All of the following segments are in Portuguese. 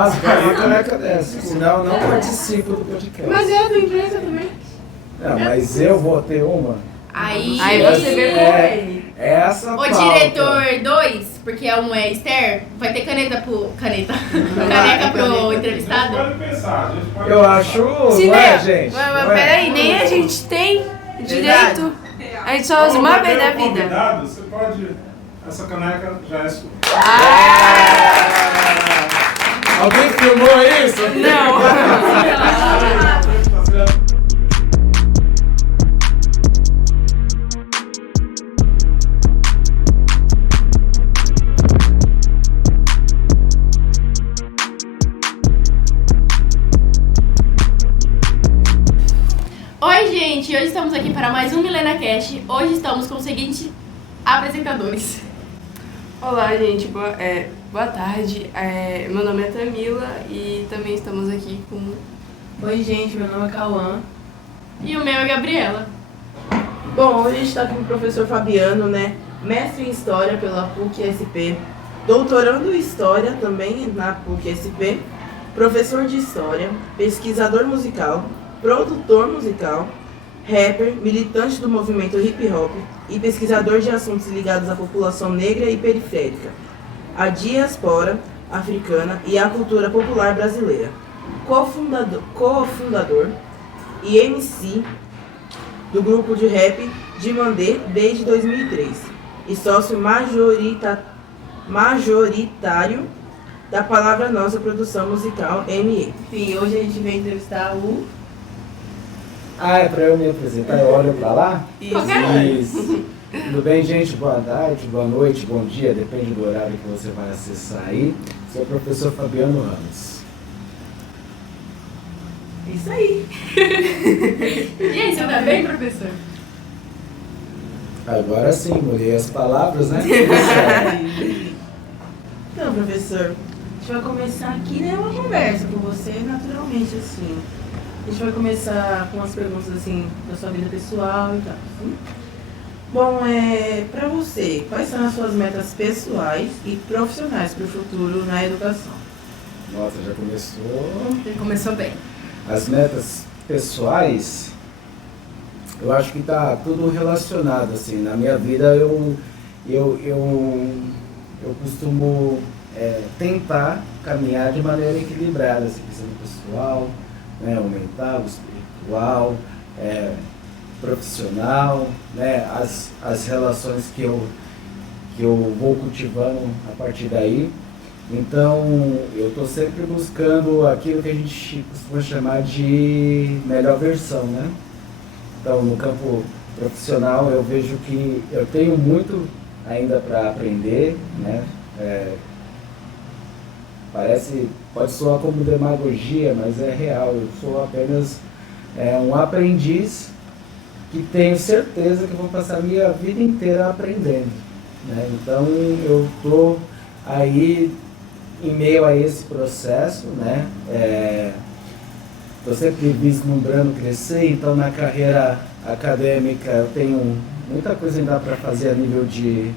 As caneca dessa, senão eu não participo do podcast. Mas é da empresa também. Não, mas eu vou ter uma. Aí você vê com ele. Essa o pauta. diretor 2, porque um é Esther, vai ter caneca pro entrevistado? Pode pensar, a gente pode Eu acho, não é, gente? Mas Não é? peraí, nem a gente tem direito. A gente só usa uma vez na vida. Convidado, você pode. Essa caneca já é sua. Alguém filmou isso? Não. Oi, gente! Hoje estamos aqui para mais um MilenaCast. Hoje estamos com os seguintes apresentadores. Olá, gente. Boa tarde. Meu nome é Tamila e também estamos aqui com... Oi, gente. Meu nome é Cauã. E o meu é Gabriela. Bom, hoje a gente está com o professor Fabiano, né? Mestre em História pela PUC-SP, doutorando em História também na PUC-SP, professor de História, pesquisador musical, produtor musical, rapper, militante do movimento hip hop e pesquisador de assuntos ligados à população negra e periférica, à diáspora africana e à cultura popular brasileira. Cofundador e MC do grupo de rap Dimandê desde 2003 e sócio majoritário da Palavra Nossa Produção Musical ME. Enfim, hoje a gente vem entrevistar o... É pra eu me apresentar, eu olho pra lá? Isso. Tudo bem, gente? Boa tarde, boa noite, bom dia, depende do horário que você vai acessar aí. Sou o professor Fabiano Ramos. Isso aí. E aí, você tá bem, professor? Agora sim, mudei as palavras, né? Então, professor, a gente vai começar aqui, né, uma conversa com você, naturalmente, assim. A gente vai começar com as perguntas, assim, da sua vida pessoal e tal. Assim. Bom, pra você, quais são as suas metas pessoais e profissionais para o futuro na educação? Nossa, já começou. Ele começou bem. As metas pessoais, eu acho que tá tudo relacionado, assim. Na minha vida, eu costumo tentar caminhar de maneira equilibrada, assim, questão pessoal, né, o mental, o espiritual, profissional, né, as relações que eu vou cultivando a partir daí. Então, eu estou sempre buscando aquilo que a gente costuma chamar de melhor versão, né? Então, no campo profissional, eu vejo que eu tenho muito ainda para aprender, né? Pode soar como demagogia, mas é real. Eu sou apenas um aprendiz que tenho certeza que vou passar a minha vida inteira aprendendo, né? Então, eu estou aí em meio a esse processo, né? Estou sempre vislumbrando crescer, então na carreira acadêmica eu tenho muita coisa ainda para fazer a nível de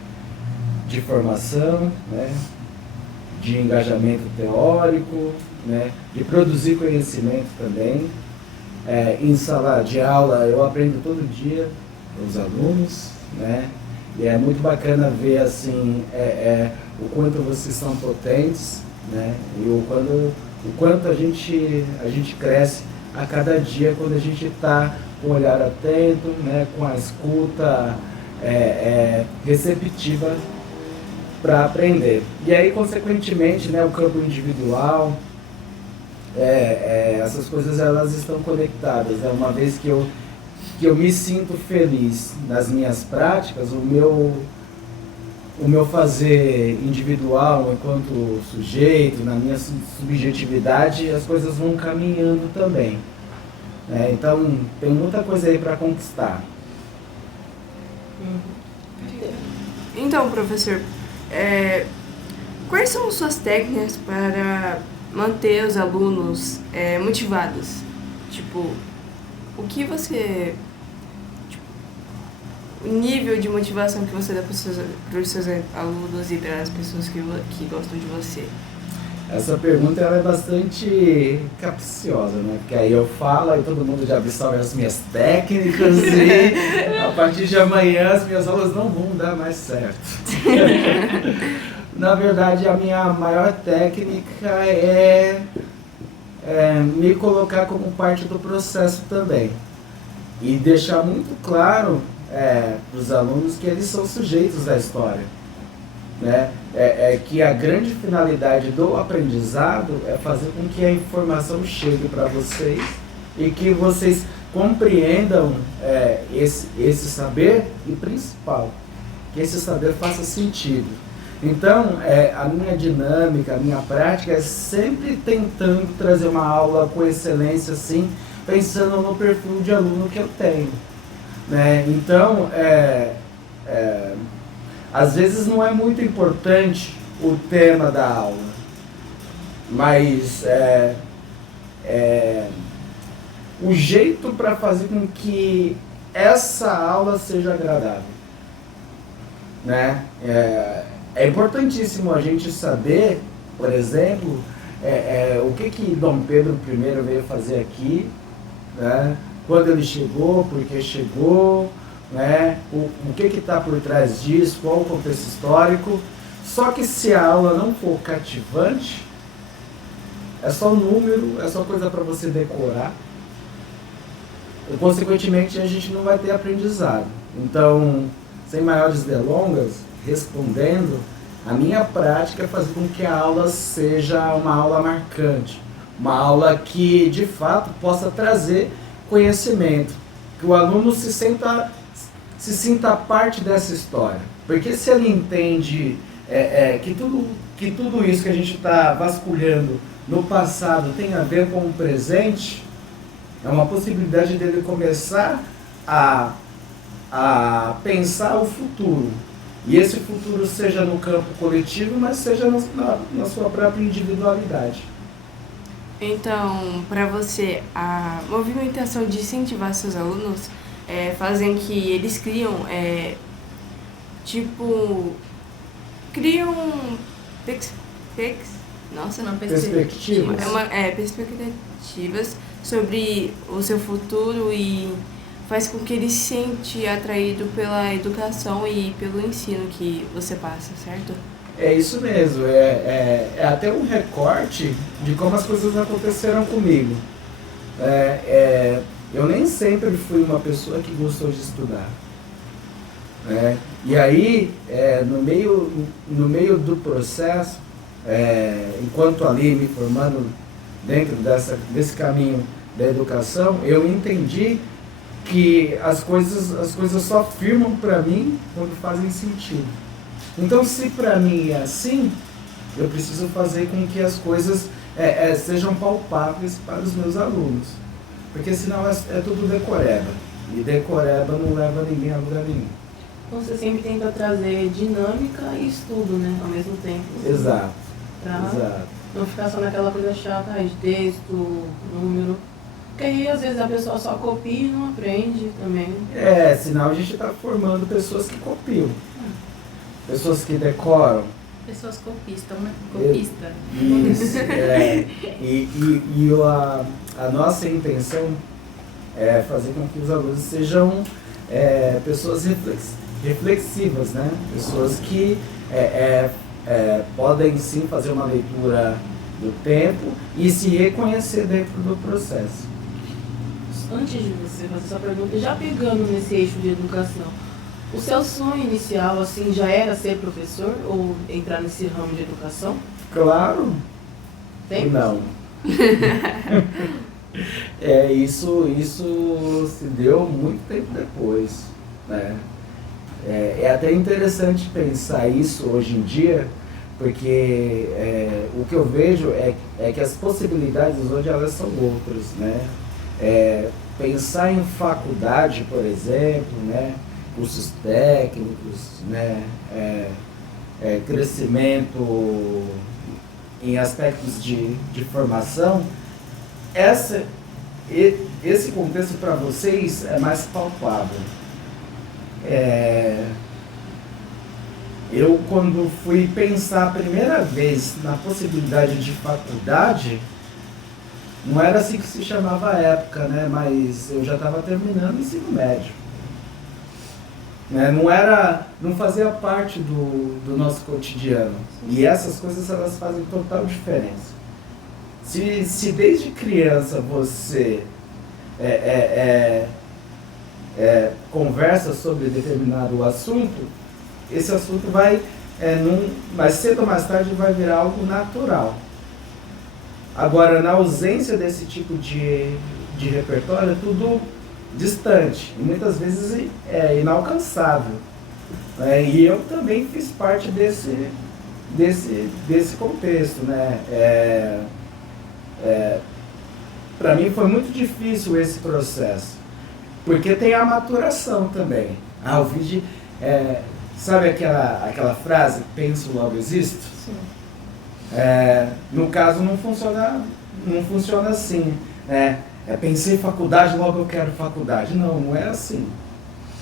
formação, né? De engajamento teórico, né? De produzir conhecimento também. Em sala de aula eu aprendo todo dia com os alunos, né? E é muito bacana ver assim, o quanto vocês são potentes, né? E o quanto a gente cresce a cada dia quando a gente está com o olhar atento, né? Com a escuta receptiva para aprender. E aí, consequentemente, né, o campo individual, essas coisas elas estão conectadas, né? Uma vez que eu me sinto feliz nas minhas práticas, o meu fazer individual enquanto sujeito, na minha subjetividade, as coisas vão caminhando também, né? Então, tem muita coisa aí para conquistar. Então, professor, quais são suas técnicas para manter os alunos motivados? Tipo, o que você... o nível de motivação que você dá para os seus alunos e para as pessoas que gostam de você? Essa pergunta ela é bastante capciosa, né? Porque aí eu falo e todo mundo já absorve as minhas técnicas e a partir de amanhã as minhas aulas não vão dar mais certo. Na verdade, a minha maior técnica é me colocar como parte do processo também. E deixar muito claro para os alunos que eles são sujeitos da história. Né? Que a grande finalidade do aprendizado é fazer com que a informação chegue para vocês e que vocês compreendam esse saber e, principal, que esse saber faça sentido. Então, a minha dinâmica, a minha prática é sempre tentando trazer uma aula com excelência, assim, pensando no perfil de aluno que eu tenho. Né? Então, às vezes não é muito importante o tema da aula, mas o jeito para fazer com que essa aula seja agradável. Né? É importantíssimo a gente saber, por exemplo, o que Dom Pedro I veio fazer aqui, né? Quando ele chegou, por que chegou, né? O que está por trás disso, qual o contexto histórico. Só que se a aula não for cativante, é só número, é só coisa para você decorar, e, consequentemente a gente não vai ter aprendizado. Então, sem maiores delongas, respondendo, a minha prática é fazer com que a aula seja uma aula marcante, uma aula que de fato possa trazer conhecimento, que o aluno se sinta parte dessa história. Porque se ele entende que tudo isso que a gente está vasculhando no passado tem a ver com o presente, é uma possibilidade dele começar a pensar o futuro. E esse futuro seja no campo coletivo, mas seja na sua própria individualidade. Então, para você, a movimentação de incentivar seus alunos fazem que eles criam perspectivas sobre o seu futuro e faz com que ele se sente atraído pela educação e pelo ensino que você passa, certo? É isso mesmo, é até um recorte de como as coisas aconteceram comigo. Eu nem sempre fui uma pessoa que gostou de estudar. E aí, no meio do processo, enquanto ali me formando dentro desse caminho da educação, eu entendi que as coisas só firmam para mim quando fazem sentido. Então, se para mim é assim, eu preciso fazer com que as coisas sejam palpáveis para os meus alunos. Porque senão é tudo decoreba. E decoreba não leva ninguém a lugar nenhum. Então você sempre tenta trazer dinâmica e estudo, né? Ao mesmo tempo. Exato. Exato. Não ficar só naquela coisa chata de texto, número. Porque aí às vezes a pessoa só copia e não aprende também. Senão a gente está formando pessoas que copiam. Pessoas que decoram. Pessoas copistas, né? Copista. Isso, a nossa intenção é fazer com que os alunos sejam pessoas reflexivas, né? Pessoas que podem sim fazer uma leitura do tempo e se reconhecer dentro do processo. Antes de você fazer essa pergunta, já pegando nesse eixo de educação, o seu sonho inicial assim já era ser professor ou entrar nesse ramo de educação? Claro. Tem? Não. Isso se deu muito tempo depois, né? É até interessante pensar isso hoje em dia, porque o que eu vejo é que as possibilidades hoje elas são outras, né? Pensar em faculdade, por exemplo, né? Cursos técnicos, né? Crescimento em aspectos de formação, esse contexto para vocês é mais palpável. eu quando fui pensar a primeira vez na possibilidade de faculdade, não era assim que se chamava a época, né? Mas eu já estava terminando o ensino médio. Né? Não fazia parte do nosso cotidiano. E essas coisas, elas fazem total diferença. Se desde criança você conversa sobre determinado assunto, esse assunto mais cedo ou mais tarde vai virar algo natural. Agora, na ausência desse tipo de repertório, é tudo distante e muitas vezes é inalcançável. E eu também fiz parte desse contexto, né? Para mim foi muito difícil esse processo, porque tem a maturação também. O vídeo, sabe aquela frase, penso logo existo? Sim. No caso não funciona assim, né? Pensei em faculdade, logo eu quero faculdade. Não é assim.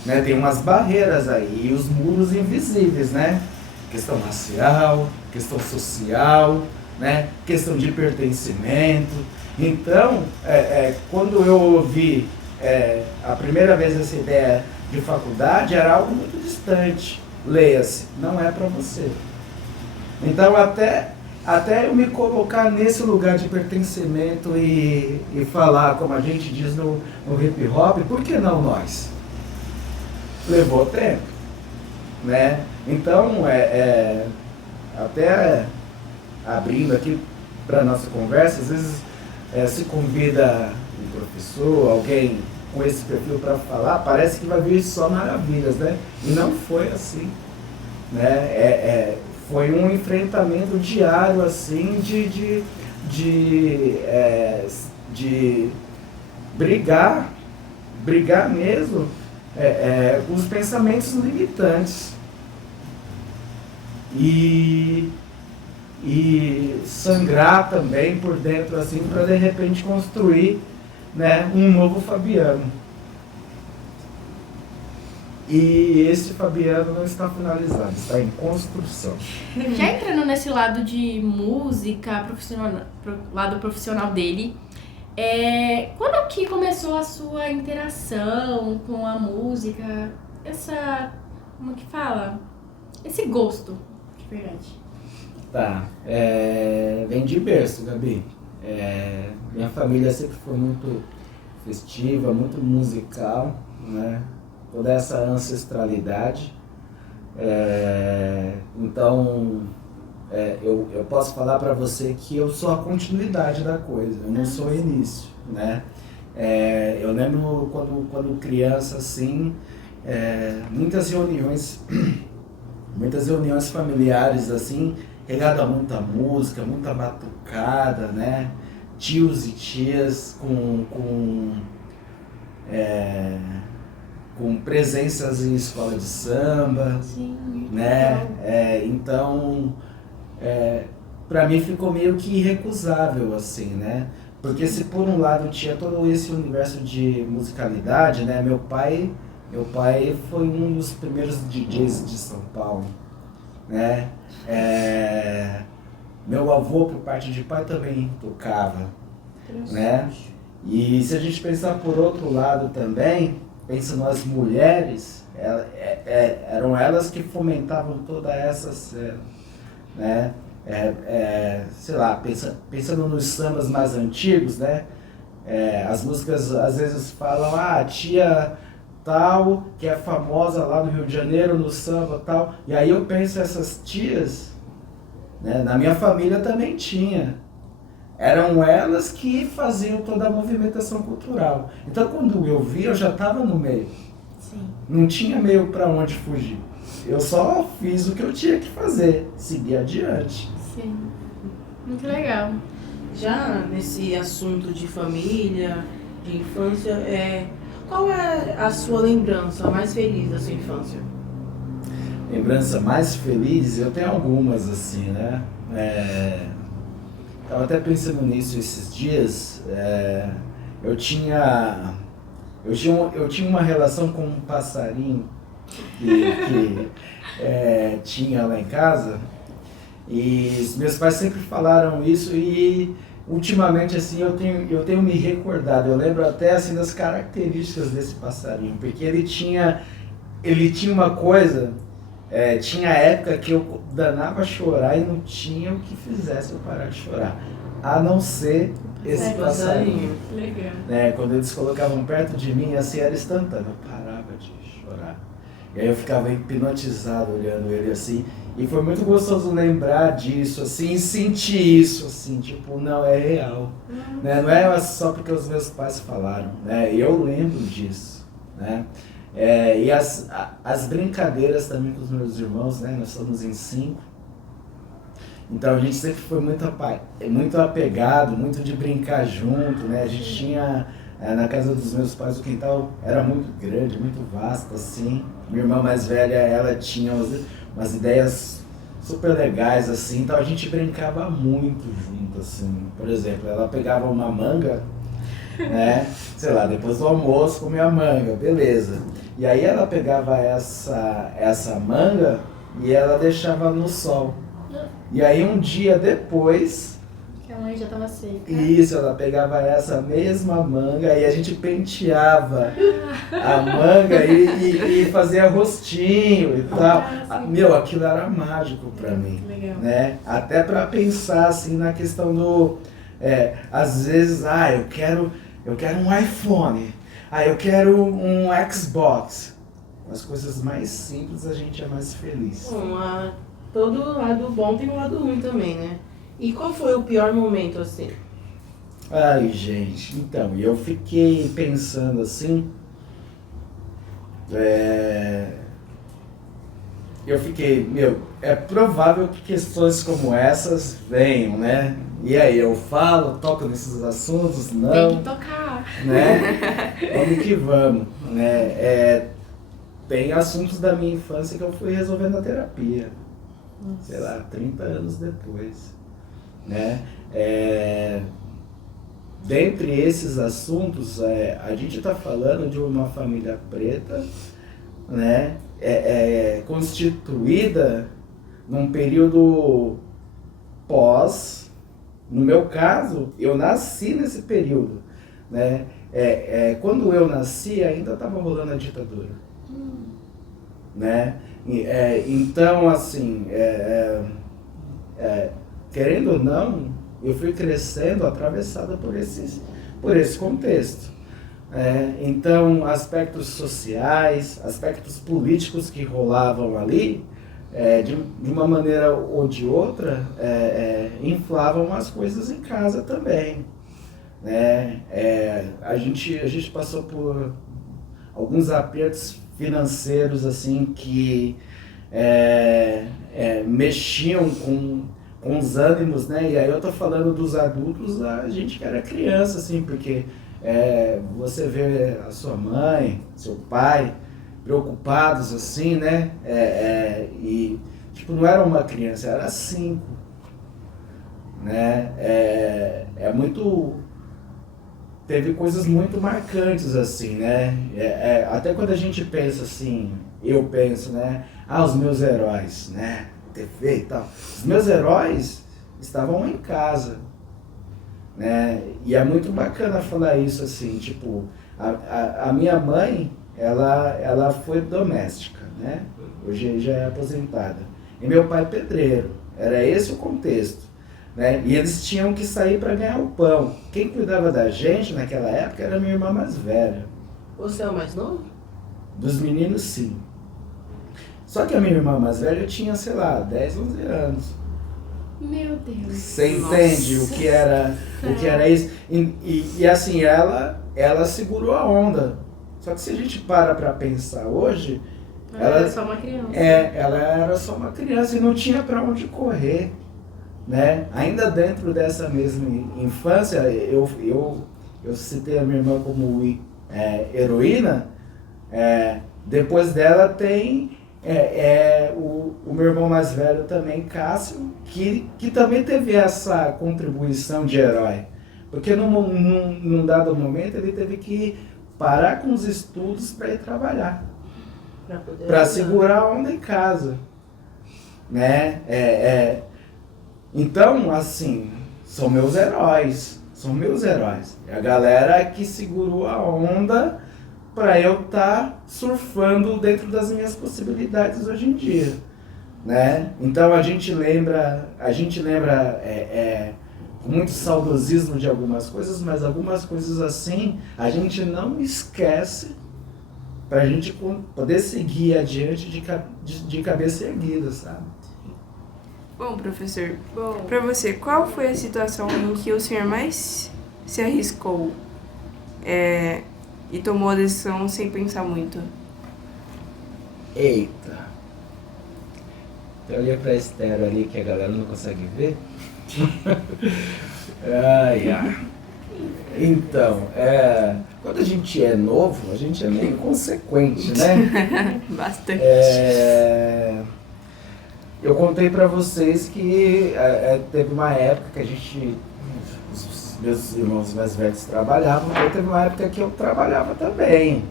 Né? Tem umas barreiras aí, e os muros invisíveis, né? Questão racial, questão social, né? Questão de pertencimento. Então, quando eu ouvi a primeira vez essa ideia de faculdade, era algo muito distante. Leia-se, não é para você. Então, até eu me colocar nesse lugar de pertencimento e falar, como a gente diz no hip hop, por que não nós? Levou tempo, né? Então, até abrindo aqui para nossa conversa, às vezes se convida um professor, alguém com esse perfil para falar, parece que vai vir só maravilhas, né? E não foi assim, né? Foi um enfrentamento diário, assim, de brigar mesmo com os pensamentos limitantes. E sangrar também por dentro, assim, para de repente construir, né, um novo Fabiano. E esse Fabiano não está finalizado, está em construção. Já entrando nesse lado de música, lado profissional dele, quando que começou a sua interação com a música? Como que fala? Esse gosto, de verdade. Tá, vem de berço, Gabi. Minha família sempre foi muito festiva, muito musical, né? Toda essa ancestralidade. Então, eu posso falar para você que eu sou a continuidade da coisa, eu não sou o início, né? Eu lembro quando criança, assim, muitas reuniões familiares, assim, regada a muita música, muita batucada, né? Tios e tias com presenças em escola de samba. Sim, né? Então, para mim ficou meio que irrecusável, assim, né? Porque se por um lado tinha todo esse universo de musicalidade, né? Meu pai foi um dos primeiros DJs de São Paulo, né? Meu avô, por parte de pai, também tocava, né? E se a gente pensar por outro lado também, pensando nas mulheres, eram elas que fomentavam toda essa cena, né? Sei lá, pensando nos sambas mais antigos, né? As músicas às vezes falam, a tia tal, que é famosa lá no Rio de Janeiro, no samba tal, e aí eu penso essas tias, né? Na minha família também tinha. Eram elas que faziam toda a movimentação cultural. Então, quando eu vi, eu já estava no meio. Sim. Não tinha meio para onde fugir. Eu só fiz o que eu tinha que fazer, seguir adiante. Sim. Muito legal. Já nesse assunto de família, de infância, qual é a sua lembrança mais feliz da sua infância? Lembrança mais feliz? Eu tenho algumas, assim, né? Estava até pensando nisso esses dias. Eu tinha uma relação com um passarinho que tinha lá em casa. E os meus pais sempre falaram isso e ultimamente assim eu tenho me recordado. Eu lembro até assim das características desse passarinho, porque ele tinha uma coisa, tinha época que eu danava a chorar e não tinha o que fizesse eu parar de chorar, a não ser esse passarinho. Legal. Quando eles colocavam perto de mim, assim era instantâneo, eu parava de chorar. E aí eu ficava hipnotizado olhando ele assim. E foi muito gostoso lembrar disso, assim, e sentir isso, assim, tipo, não, é real. Né? Não é só porque os meus pais falaram, né? Eu lembro disso, né? E as brincadeiras também com os meus irmãos, né? Nós somos em 5. Então a gente sempre foi muito apegado, muito de brincar junto, né? A gente tinha, na casa dos meus pais, o quintal era muito grande, muito vasto, assim. Minha irmã mais velha, ela tinha umas ideias super legais, assim, então a gente brincava muito junto, assim. Por exemplo, ela pegava uma manga, né, sei lá, depois do almoço comia a manga, beleza. E aí ela pegava essa manga e ela deixava no sol. E aí um dia depois... Que a mãe já estava seca. Isso, ela pegava essa mesma manga e a gente penteava a manga e fazia rostinho e tal. Meu, aquilo era mágico pra mim. Legal. Né? Até pra pensar assim na questão do... às vezes, eu quero um iPhone, eu quero um Xbox. As coisas mais simples a gente é mais feliz. Bom, todo lado bom tem um lado ruim também, né? E qual foi o pior momento, assim? Ai, gente, então, eu fiquei pensando assim, eu fiquei, é provável que questões como essas venham, né? E aí, eu falo, toco nesses assuntos, não, Tem que tocar. né? Vamos que vamos, né? Tem assuntos da minha infância que eu fui resolvendo na terapia, sei lá, 30 anos depois. Né? Dentre esses assuntos, a gente está falando de uma família preta, né? Constituída num período pós. No meu caso, eu nasci nesse período, né? Quando eu nasci, ainda estava rolando a ditadura, né? Então, assim, querendo ou não, eu fui crescendo atravessada por esse contexto. Então, aspectos sociais, aspectos políticos que rolavam ali, de uma maneira ou de outra, inflavam as coisas em casa também. Né? A gente passou por alguns apertos financeiros assim, que mexiam com os ânimos, né? E aí eu tô falando dos adultos, a gente que era criança, assim, porque você vê a sua mãe, seu pai preocupados, assim, né? E, tipo, não era uma criança, era 5, né? Teve coisas muito marcantes, assim, né? Até quando a gente pensa assim, eu penso, né? Os meus heróis, né? TV e tal. Os meus heróis estavam em casa, né? E é muito bacana falar isso, assim, tipo, a minha mãe, ela foi doméstica, né? Hoje já é aposentada. E meu pai pedreiro, era esse o contexto, né? E eles tinham que sair para ganhar o pão. Quem cuidava da gente naquela época era minha irmã mais velha. Você é o mais novo? Dos meninos, sim. Só que a minha irmã mais velha tinha, sei lá, 10, 11 anos. Meu Deus. Você entende o que era isso? E assim, ela segurou a onda. Só que se a gente para pensar hoje, Ela era só uma criança. ela era só uma criança e não tinha para onde correr, né? Ainda dentro dessa mesma infância, eu citei a minha irmã como heroína. Depois dela tem o meu irmão mais velho também, Cássio, que também teve essa contribuição de herói. Porque num dado momento ele teve que parar com os estudos para ir trabalhar, para segurar a onda em casa, né? Então, assim, são meus heróis. É a galera que segurou a onda para eu estar surfando dentro das minhas possibilidades hoje em dia, né? Então a gente lembra com muito saudosismo de algumas coisas, mas algumas coisas assim a gente não esquece para a gente poder seguir adiante de cabeça erguida, sabe? Bom, professor, para você, qual foi a situação em que o senhor mais se arriscou e tomou a decisão sem pensar muito? Eita! Eu olhei pra Esther ali que a galera não consegue ver. Ai. Então, quando a gente é novo, a gente é meio inconsequente, né? Bastante. Eu contei pra vocês que teve uma época que os meus irmãos mais velhos trabalhavam, mas teve uma época que eu trabalhava também.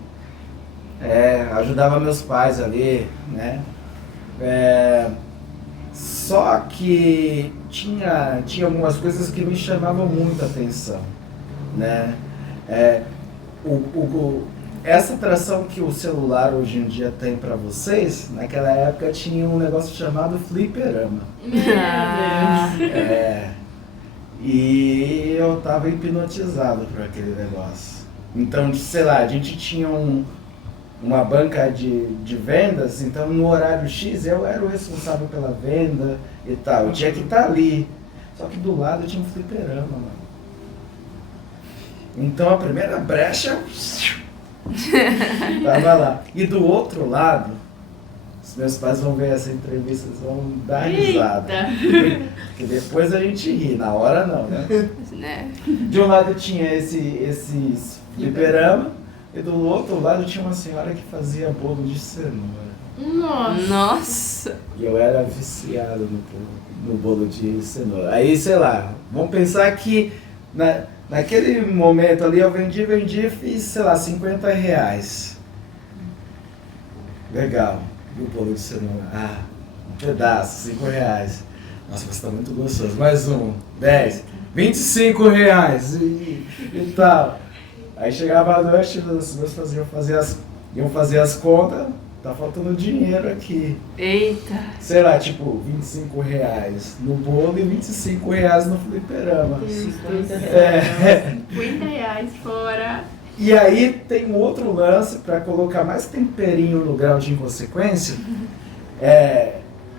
Ajudava meus pais ali, né? Só que tinha algumas coisas que me chamavam muito a atenção, né? Essa atração que o celular hoje em dia tem para vocês, naquela época tinha um negócio chamado fliperama. E eu tava hipnotizado por aquele negócio. Então, sei lá, a gente tinha uma banca de vendas, então no horário X eu era o responsável pela venda e tal. Eu tinha que estar ali. Só que do lado tinha um fliperama, mano. Então a primeira brecha tava lá. E do outro lado, os meus pais vão ver essa entrevista, eles vão dar risada. Porque depois a gente ri, na hora não, né? De um lado tinha esses fliperama, e do outro lado tinha uma senhora que fazia bolo de cenoura. Nossa! E eu era viciado no bolo de cenoura. Aí, sei lá, vamos pensar que naquele momento ali eu vendi e fiz, sei lá, R$50. Legal. E o bolo de cenoura? Um pedaço, R$5. Nossa, mas tá muito gostoso. Mais um, 10, R$25 e tal. Aí chegava a noite, os meus iam fazer as contas, tá faltando dinheiro aqui. Eita! Sei lá, tipo, R$25 no bolo e R$25 no fliperama. R$50 fora. E aí tem um outro lance para colocar mais temperinho no grau de inconsequência.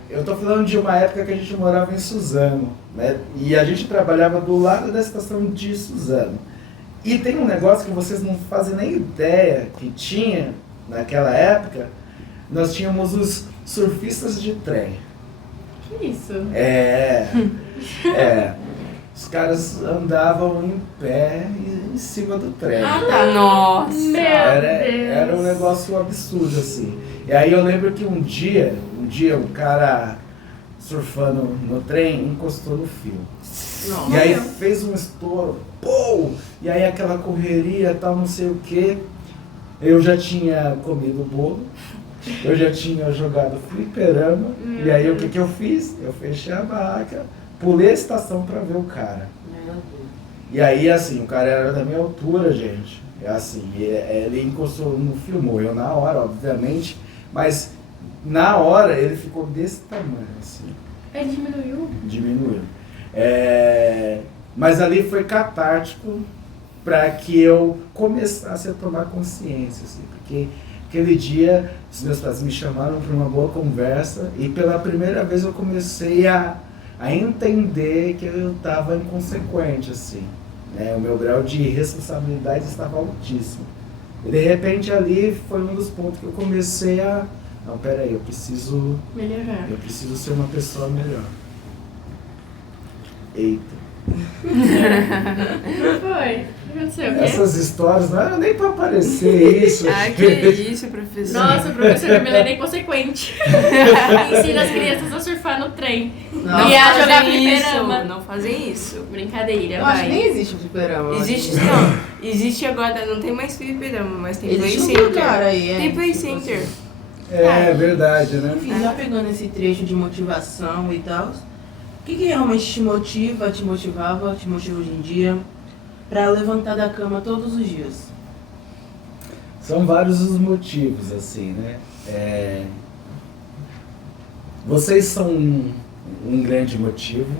Eu tô falando de uma época que a gente morava em Suzano, né? E a gente trabalhava do lado da estação de Suzano. E tem um negócio que vocês não fazem nem ideia que tinha naquela época. Nós tínhamos os surfistas de trem. Que isso? Os caras andavam em pé em cima do trem. Nossa! Era um negócio absurdo, assim. E aí eu lembro que um dia um cara surfando no trem encostou no fio. Nossa. E aí fez um estouro, pô! E aí aquela correria, tal, não sei o quê. Eu já tinha comido o bolo, eu já tinha jogado fliperama, e aí o que eu fiz? Eu fechei a barraca, pulei a estação pra ver o cara. E aí, assim, o cara era da minha altura, gente. Ele encostou no fio, morreu na hora, obviamente, mas na hora ele ficou desse tamanho, assim. Ele diminuiu? Diminuiu. Mas ali foi catártico para que eu começasse a tomar consciência, assim, porque aquele dia os meus pais me chamaram para uma boa conversa e pela primeira vez eu comecei a entender que eu estava inconsequente, assim, né? O meu grau de responsabilidade estava altíssimo. E de repente ali foi um dos pontos que eu comecei não, peraí, eu preciso ser uma pessoa melhor. Eita. Não foi? O que aconteceu? Essas histórias não eram nem pra aparecer isso. Que isso, professor. Nossa, o professor Camila é inconsequente. Ensina as crianças a surfar no trem. Não E a jogar fazem isso, fliperama. não fazem isso. Brincadeira, Eu acho que vai. nem existe fliperama. Existe não. Existe agora, não tem mais fliperama, mas tem Play Existe um Center. lugar aí, Tem Play Center. É verdade, né? Enfim, já pegando esse trecho de motivação e tal, o que realmente te motiva, te motivava, te motiva hoje em dia para levantar da cama todos os dias? São vários os motivos, assim, né? Vocês são um grande motivo,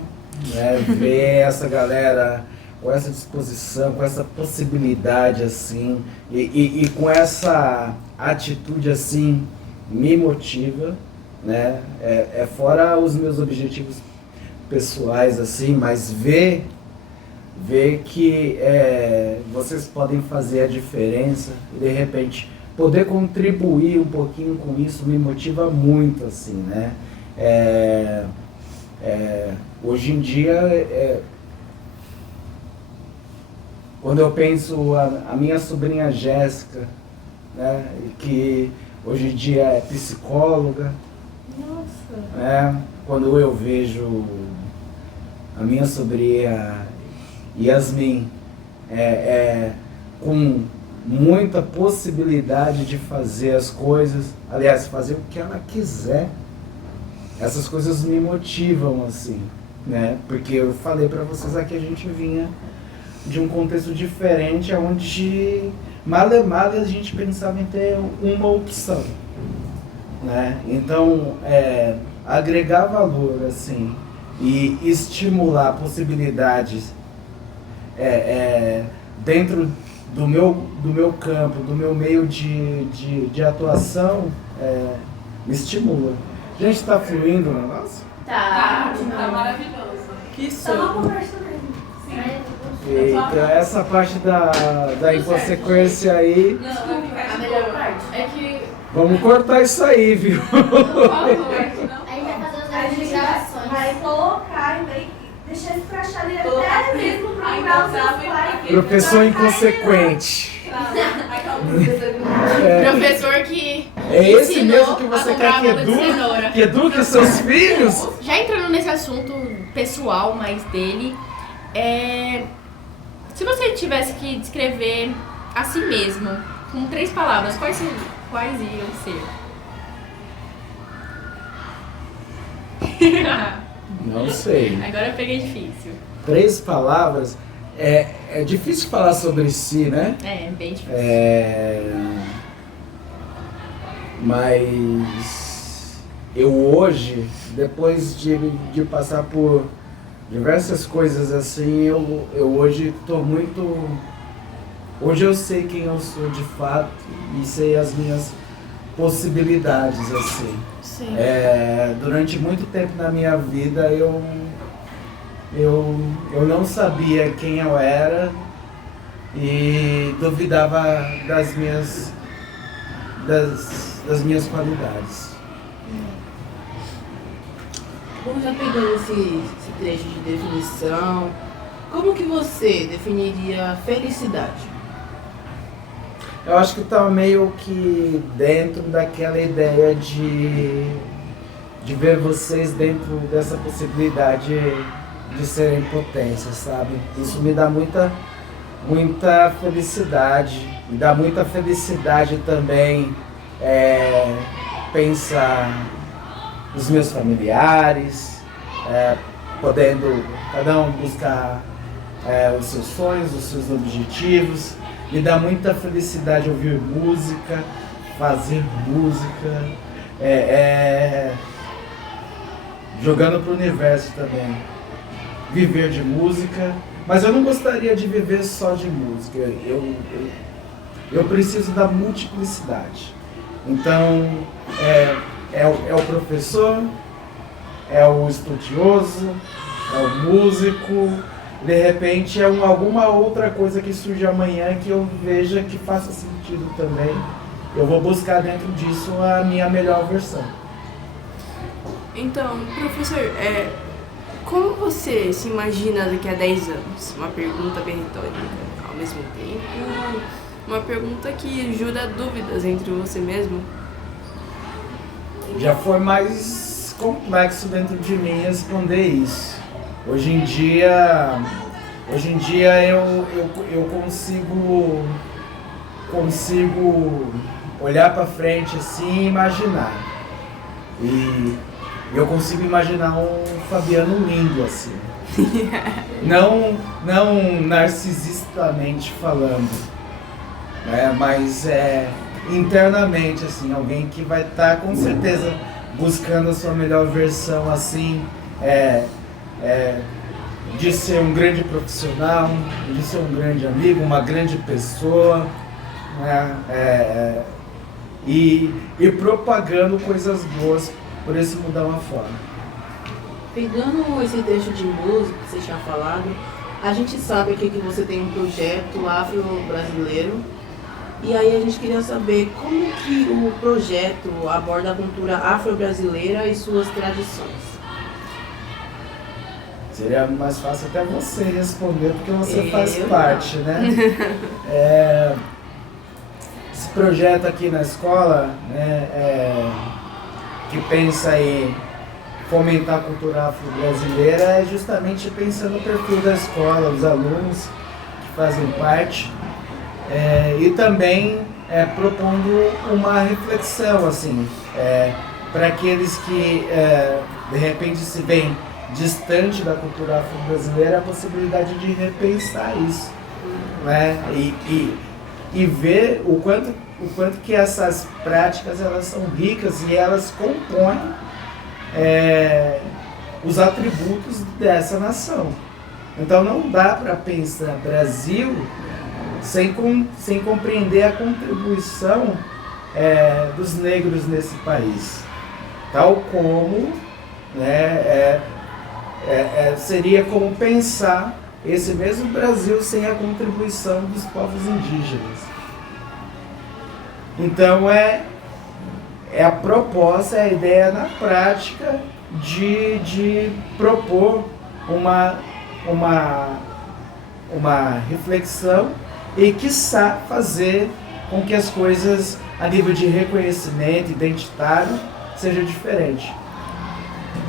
né? Ver essa galera com essa disposição, com essa possibilidade, assim, e com essa atitude, assim, me motiva, né? Fora os meus objetivos pessoais, assim, mas ver que vocês podem fazer a diferença e, de repente, poder contribuir um pouquinho com isso me motiva muito, assim, né? Hoje em dia, quando eu penso a minha sobrinha Jéssica, né, que hoje em dia é psicóloga, Nossa. quando eu vejo a minha sobrinha Yasmin com muita possibilidade de fazer as coisas, aliás, fazer o que ela quiser, essas coisas me motivam, assim, né? Porque eu falei pra vocês aqui, a gente vinha de um contexto diferente, onde mal e mal a gente pensava em ter uma opção, né? Então, agregar valor, assim, e estimular possibilidades dentro do meu campo, do meu meio de atuação, me estimula. A gente está fluindo o negócio? Tá. Tá maravilhoso. Que Tá sonho. uma conversa mesmo. Então, essa parte da inconsequência aí, A melhor parte é que, vamos cortar isso aí, viu? por favor, A gente vai fazer os A vídeos de gente gravações. vai colocar e vai deixar esse crachá ali até mesmo procurar os seus pais. Professor inconsequente. professor que É esse ensinou mesmo que a você comprar quer bolo de cenoura. que eduque os seus filhos? Já entrando nesse assunto pessoal mais dele, se você tivesse que descrever a si mesmo com 3 palavras, quais iriam ser? Não sei. Agora eu peguei difícil. 3 palavras. É difícil falar sobre si, né? Bem difícil. Mas eu hoje, depois de passar por diversas coisas assim, eu hoje tô muito... Hoje eu sei quem eu sou de fato e sei as minhas possibilidades, assim. Sim. Durante muito tempo na minha vida eu não sabia quem eu era e duvidava das minhas qualidades. Bom, já pegando esse trecho de definição, como que você definiria felicidade? Eu acho que tá meio que dentro daquela ideia de ver vocês dentro dessa possibilidade de serem potência, sabe? Isso me dá muita felicidade. Me dá muita felicidade também pensar nos meus familiares, podendo cada um buscar os seus sonhos, os seus objetivos. Me dá muita felicidade ouvir música, fazer música, jogando pro universo também. Viver de música, mas eu não gostaria de viver só de música. Eu preciso da multiplicidade. Então, é o professor, é o estudioso, é o músico. De repente é alguma outra coisa que surge amanhã que eu veja que faça sentido também. Eu vou buscar dentro disso a minha melhor versão. Então, professor, como você se imagina daqui a 10 anos? Uma pergunta bem retórica ao mesmo tempo. Uma pergunta que jura dúvidas entre você mesmo. Já foi mais complexo dentro de mim responder isso. Hoje em dia eu consigo olhar para frente assim e imaginar. E eu consigo imaginar um Fabiano lindo assim. Não narcisistamente falando, né? Mas internamente assim, alguém que vai estar com certeza buscando a sua melhor versão assim, de ser um grande profissional, de ser um grande amigo, uma grande pessoa, né? E propagando coisas boas por esse mudar uma forma. Pegando esse texto de música que você tinha falado, a gente sabe aqui que você tem um projeto afro-brasileiro, e aí a gente queria saber como que o projeto aborda a cultura afro-brasileira e suas tradições. Seria mais fácil até você responder, porque você faz Eu parte, né? Esse projeto aqui na escola, né, que pensa em fomentar a cultura afro-brasileira, é justamente pensando no perfil da escola, os alunos que fazem parte, e também propondo uma reflexão, assim, para aqueles que de repente se veem distante da cultura afro-brasileira, a possibilidade de repensar isso, né? E ver o quanto que essas práticas elas são ricas e elas compõem os atributos dessa nação. Então não dá para pensar Brasil sem compreender a contribuição dos negros nesse país, tal como, né, seria como pensar esse mesmo Brasil sem a contribuição dos povos indígenas. Então a proposta, a ideia na prática de propor uma reflexão e, quiçá, fazer com que as coisas a nível de reconhecimento identitário seja diferente.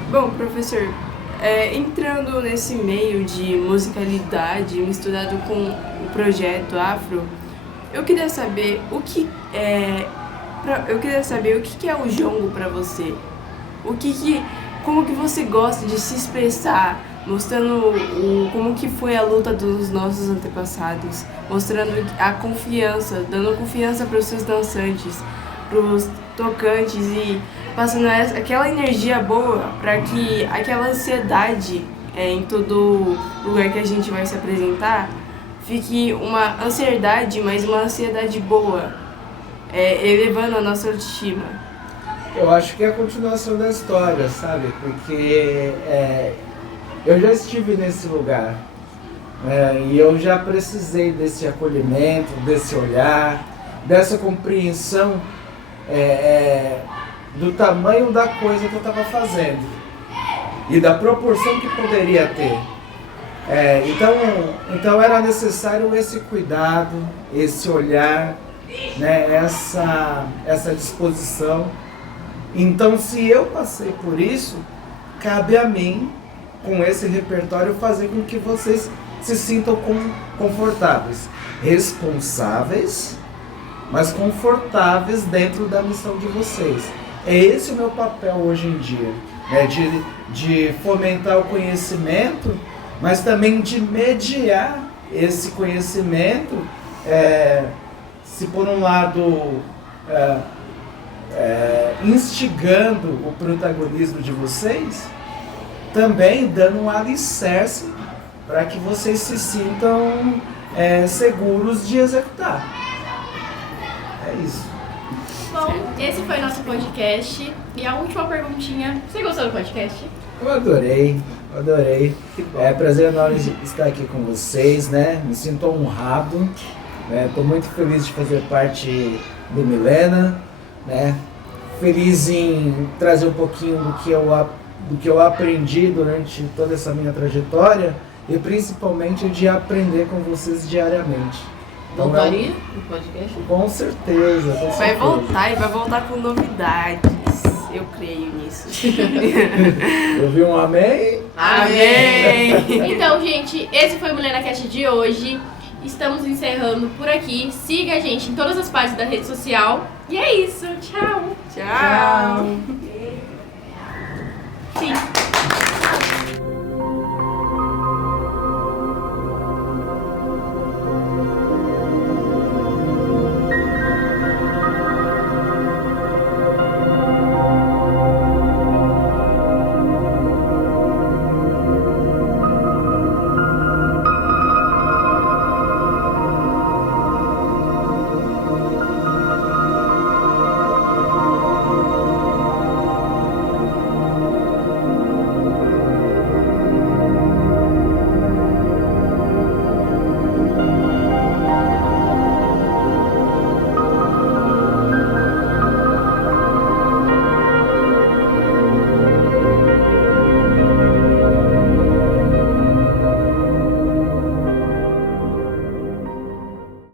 Bom, professor, entrando nesse meio de musicalidade misturado com o projeto afro, eu queria saber o que é o jongo para você. Como que você gosta de se expressar, mostrando como que foi a luta dos nossos antepassados, mostrando a confiança, dando confiança para os seus dançantes, para os tocantes e passando aquela energia boa para que aquela ansiedade em todo lugar que a gente vai se apresentar fique uma ansiedade, mas uma ansiedade boa, elevando a nossa autoestima. Eu acho que é a continuação da história, sabe? Porque eu já estive nesse lugar, e eu já precisei desse acolhimento, desse olhar, dessa compreensão do tamanho da coisa que eu estava fazendo e da proporção que poderia ter. Então era necessário esse cuidado, esse olhar, né, essa disposição. Então, se eu passei por isso, cabe a mim, com esse repertório, fazer com que vocês se sintam confortáveis, responsáveis, mas confortáveis dentro da missão de vocês. É esse o meu papel hoje em dia, né? De fomentar o conhecimento, mas também de mediar esse conhecimento, se por um lado instigando o protagonismo de vocês, também dando um alicerce para que vocês se sintam seguros de executar. É isso. Bom, esse foi nosso podcast. E a última perguntinha. Você gostou do podcast? Eu adorei. É prazer enorme estar aqui com vocês, né? Me sinto honrado. Estou muito feliz de fazer parte do Milena, né? Feliz em trazer um pouquinho do que eu aprendi durante toda essa minha trajetória e principalmente de aprender com vocês diariamente. Então, Voltaria no podcast? Com certeza. Vai voltar com novidades. Eu creio nisso. Eu vi um amém? Amém! Então, gente, esse foi o Milena Cast de hoje. estamos encerrando por aqui. Siga a gente em todas as páginas da rede social. E é isso. Tchau. Tchau. Sim.